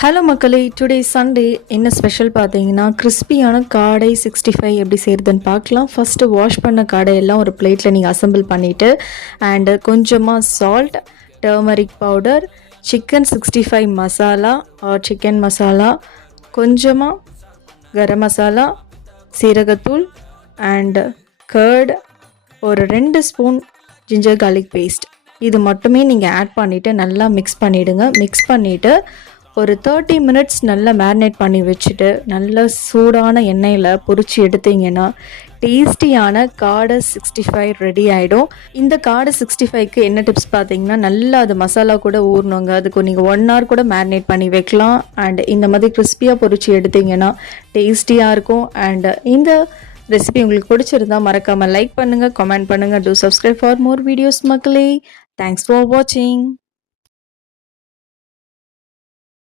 Hello மக்களே, today Sunday என்ன special பார்த்தீங்கன்னா கிறிஸ்பியான காடை 65 எப்படி செய்கிறதுன்னு பார்க்கலாம். ஃபஸ்ட்டு வாஷ் பண்ண காடையெல்லாம் ஒரு பிளேட்டில் நீங்கள் அசம்பிள் பண்ணிவிட்டு அண்டு கொஞ்சமாக salt, turmeric powder, chicken 65 masala or chicken masala, கொஞ்சமாக கரம் மசாலா, சீரகத்தூள் அண்டு கர்ட், ஒரு 2 ஸ்பூன் ஜிஞ்சர் கார்லிக் பேஸ்ட் இது மட்டுமே நீங்கள் ஆட் பண்ணிவிட்டு நல்லா மிக்ஸ் பண்ணிவிடுங்க. மிக்ஸ் பண்ணிவிட்டு ஒரு 30 மினிட்ஸ் நல்லா மேரினேட் பண்ணி வச்சுட்டு நல்ல சூடான எண்ணெயில் பொரிச்சு எடுத்தீங்கன்னா டேஸ்டியான காடை 65 ரெடி ஆகிடும். இந்த காடை 65க்கு என்ன டிப்ஸ் பார்த்தீங்கன்னா, நல்லா அது மசாலா கூட ஊறணுங்க. அதுக்கு நீங்கள் 1 hour கூட மேரினேட் பண்ணி வைக்கலாம். அண்ட் இந்த மாதிரி கிறிஸ்பியாக பொரிச்சு எடுத்தீங்கன்னா டேஸ்டியாக இருக்கும். அண்ட் இந்த ரெசிபி உங்களுக்கு பிடிச்சிருந்தா மறக்காமல் லைக் பண்ணுங்கள், கமெண்ட் பண்ணுங்கள், two subscribe for more videos மக்களே. தேங்க்ஸ் ஃபார் வாட்சிங்.